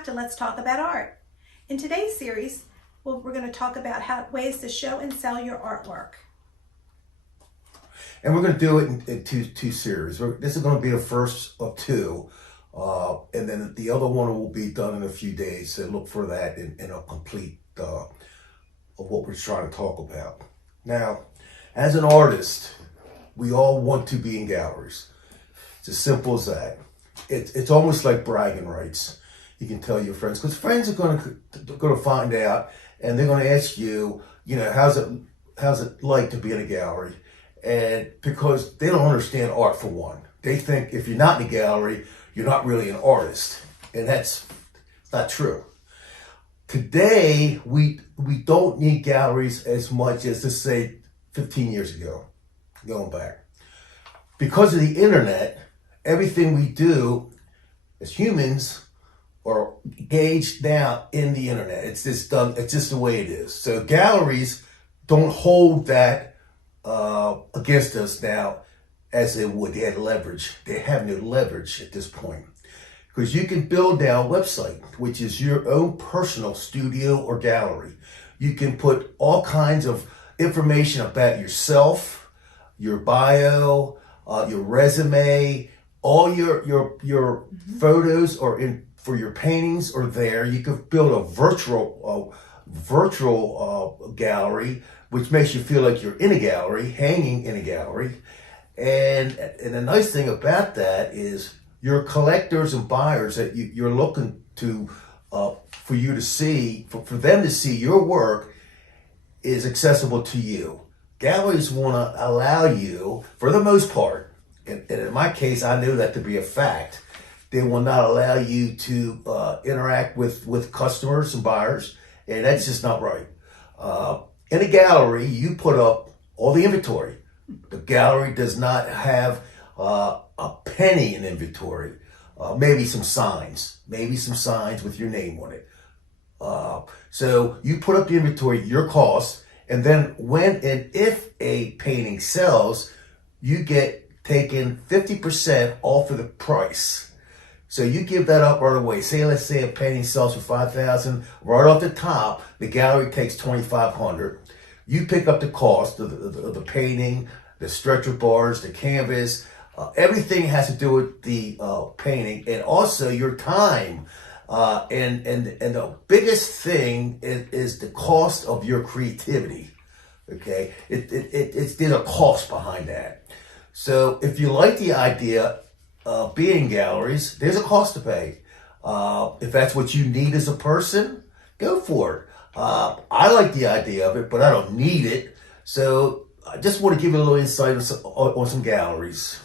back to Let's Talk About Art. In today's series, we're going to talk about ways to show and sell your artwork. And we're going to do it in two series. This is going to be the first of two. And then the other one will be done in a few days. So look for that in a complete of what we're trying to talk about. Now, as an artist, we all want to be in galleries. It's as simple as that. It's almost like bragging rights. You can tell your friends, because friends are going to find out, and they're going to ask you, how's it like to be in a gallery? And because they don't understand art, for one, they think if you're not in a gallery, you're not really an artist, and that's not true. Today, we don't need galleries as much as, let's say, 15 years ago, going back. Because of the internet, everything we do as humans are engaged now in the internet. It's just the way it is. So galleries don't hold that against us now as they would. They had leverage. They have no leverage at this point. Because you can build now a website, which is your own personal studio or gallery. You can put all kinds of information about yourself, your bio, your resume, all your photos or for your paintings are there. You could build a virtual gallery, which makes you feel like you're in a gallery, hanging in a gallery. And the nice thing about that is your collectors and buyers that you're looking to for you to see, for them to see your work is accessible to you. Galleries want to allow you, for the most part, and in my case, I knew that to be a fact, they will not allow you to interact with customers and buyers, and that's just not right. In a gallery, you put up all the inventory. The gallery does not have a penny in inventory. Maybe some signs with your name on it. So you put up the inventory, your cost, and then when and if a painting sells, you get taken 50% off of the price. So you give that up right away. Let's say a painting sells for $5,000, right off the top, the gallery takes $2,500. You pick up the cost of the painting, the stretcher bars, the canvas, everything has to do with the painting, and also your time. And the biggest thing is the cost of your creativity. Okay, there's a cost behind that. So if you like the idea of being in galleries, there's a cost to pay. If that's what you need as a person, go for it. I like the idea of it, but I don't need it. So I just want to give you a little insight on some galleries.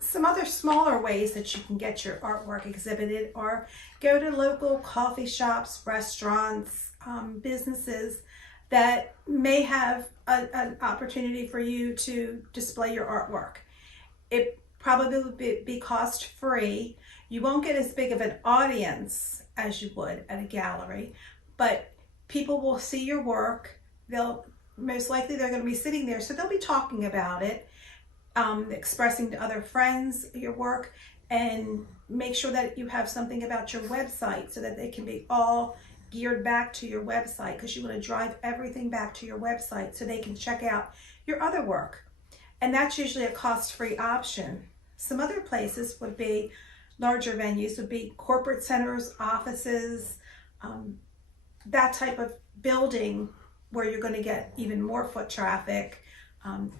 Some other smaller ways that you can get your artwork exhibited are go to local coffee shops, restaurants, businesses that may have an opportunity for you to display your artwork. It probably would be cost free. You won't get as big of an audience as you would at a gallery, but people will see your work. Most likely they're going to be sitting there, so they'll be talking about it, expressing to other friends your work, and make sure that you have something about your website so that they can be all geared back to your website, because you want to drive everything back to your website so they can check out your other work. And that's usually a cost-free option. Some other places would be larger venues, would be corporate centers, offices, that type of building where you're going to get even more foot traffic.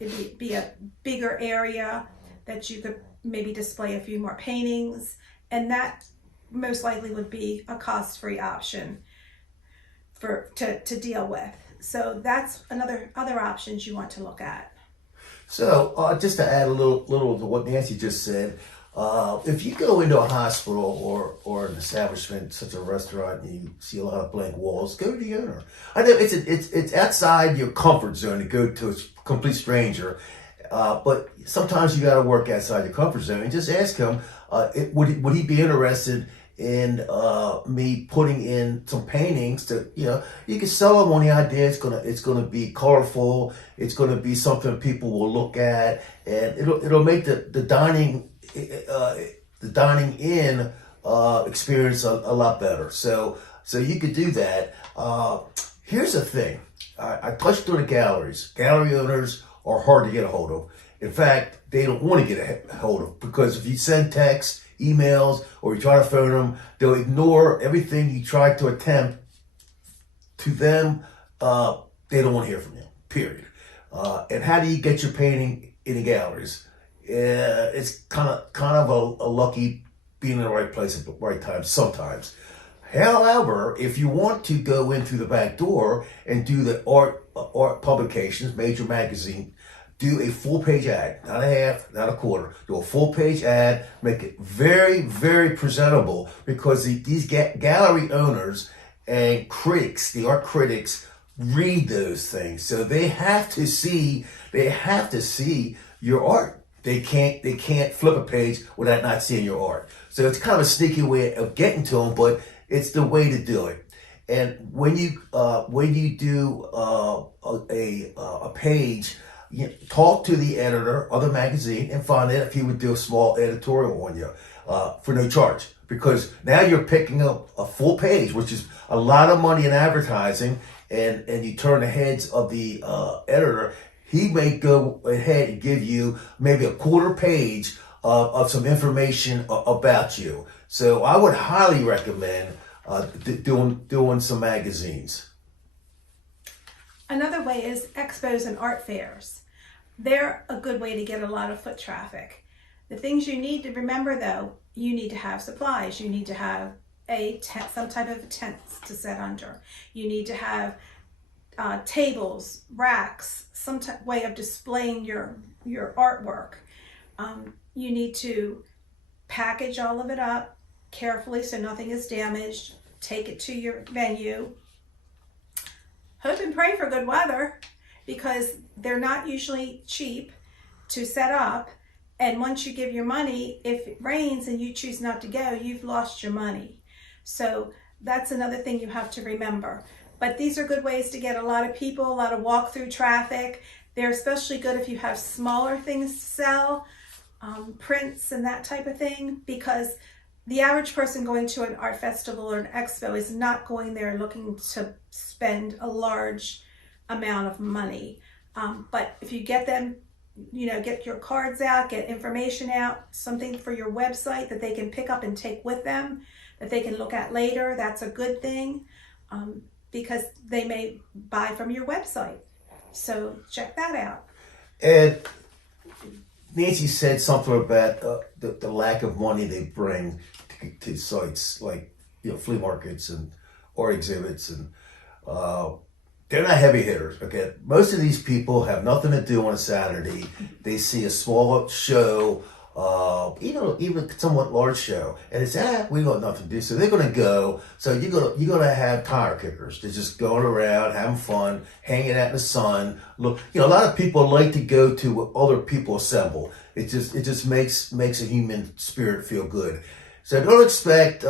It'd be a bigger area that you could maybe display a few more paintings, and that most likely would be a cost-free option to deal with. So that's other options you want to look at. So just to add a little to what Nancy just said, if you go into a hospital or an establishment such as a restaurant and you see a lot of blank walls, go to the owner. I know it's outside your comfort zone to go to a complete stranger, but sometimes you got to work outside your comfort zone and just ask him, would he be interested in me putting in some paintings to, you can sell them on the idea it's gonna be colorful, it's gonna be something people will look at, and it'll make the dining in experience a lot better. So you could do that. Here's the thing. I touched on the galleries. Gallery owners are hard to get a hold of. In fact, they don't want to get a hold of, because if you send texts, emails, or you try to phone them, they'll ignore everything you try to attempt. To them, they don't want to hear from you, period. And how do you get your painting in the galleries? It's kind of a lucky being in the right place at the right time sometimes. However, if you want to go in through the back door and do the art publications, major magazine, do a full page ad, not a half, not a quarter. Do a full page ad, make it very, very presentable, because these gallery owners and critics, the art critics, read those things. So they have to see your art. They can't flip a page without not seeing your art. So it's kind of a sneaky way of getting to them, but it's the way to do it. And when you do a page, talk to the editor of the magazine and find out if he would do a small editorial on you for no charge. Because now you're picking up a full page, which is a lot of money in advertising, and you turn the heads of the editor. He may go ahead and give you maybe a quarter page of some information about you. So I would highly recommend doing some magazines. Another way is expos and art fairs. They're a good way to get a lot of foot traffic. The things you need to remember, though, you need to have supplies. You need to have some type of a tent to set under. You need to have tables, racks, some way of displaying your artwork. You need to package all of it up carefully so nothing is damaged. Take it to your venue. Hope and pray for good weather, because they're not usually cheap to set up. And once you give your money, if it rains and you choose not to go, you've lost your money. So that's another thing you have to remember. But these are good ways to get a lot of people, a lot of walk-through traffic. They're especially good if you have smaller things to sell, prints and that type of thing, because the average person going to an art festival or an expo is not going there looking to spend a large amount of money. But if you get them, get your cards out, get information out, something for your website that they can pick up and take with them, that they can look at later, that's a good thing, because they may buy from your website. So check that out. And Nancy said something about the lack of money they bring to sites like flea markets and art exhibits, and they're not heavy hitters. Okay, most of these people have nothing to do on a Saturday. They see a small show, even somewhat large show, and it's we got nothing to do, so they're gonna go. So you're gonna have tire kickers. They're just going around having fun, hanging out in the sun. Look, a lot of people like to go to what other people assemble. It just makes a human spirit feel good. So don't expect,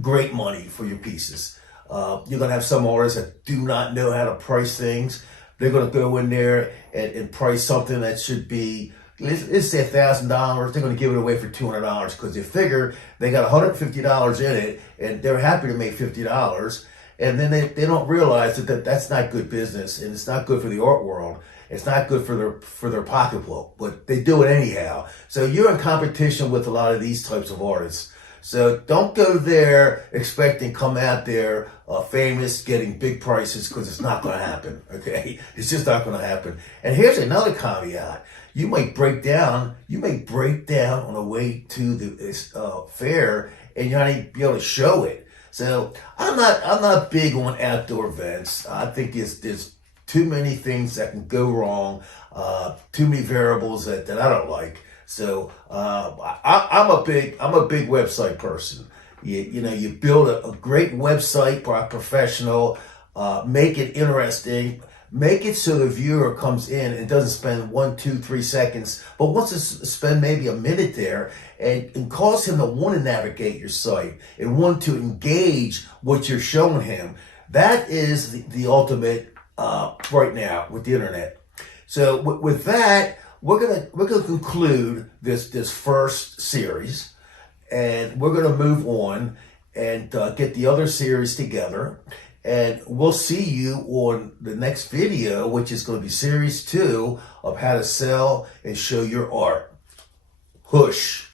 great money for your pieces. You're gonna have some artists that do not know how to price things. They're gonna go in there and price something that should be, let's say $1,000. They're gonna give it away for $200 because they figure they got $150 in it, and they're happy to make $50. And then they don't realize that's not good business, and it's not good for the art world. It's not good for their pocketbook, but they do it anyhow. So you're in competition with a lot of these types of artists. So don't go there expecting come out there famous, getting big prices, because it's not going to happen. Okay, it's just not going to happen. And here's another caveat: you may break down on the way to the fair, and you're not even be able to show it. So I'm not big on outdoor events. I think there's too many things that can go wrong, too many variables that I don't like. So I'm a big website person. You build a great website by a professional, make it interesting, make it so the viewer comes in and doesn't spend 1, 2, 3 seconds, but wants to spend maybe a minute there, and cause him to want to navigate your site and want to engage what you're showing him. That is the ultimate right now with the internet. So with that, we're gonna conclude this first series, and we're going to move on and get the other series together. And we'll see you on the next video, which is going to be series 2 of how to sell and show your art. Hush.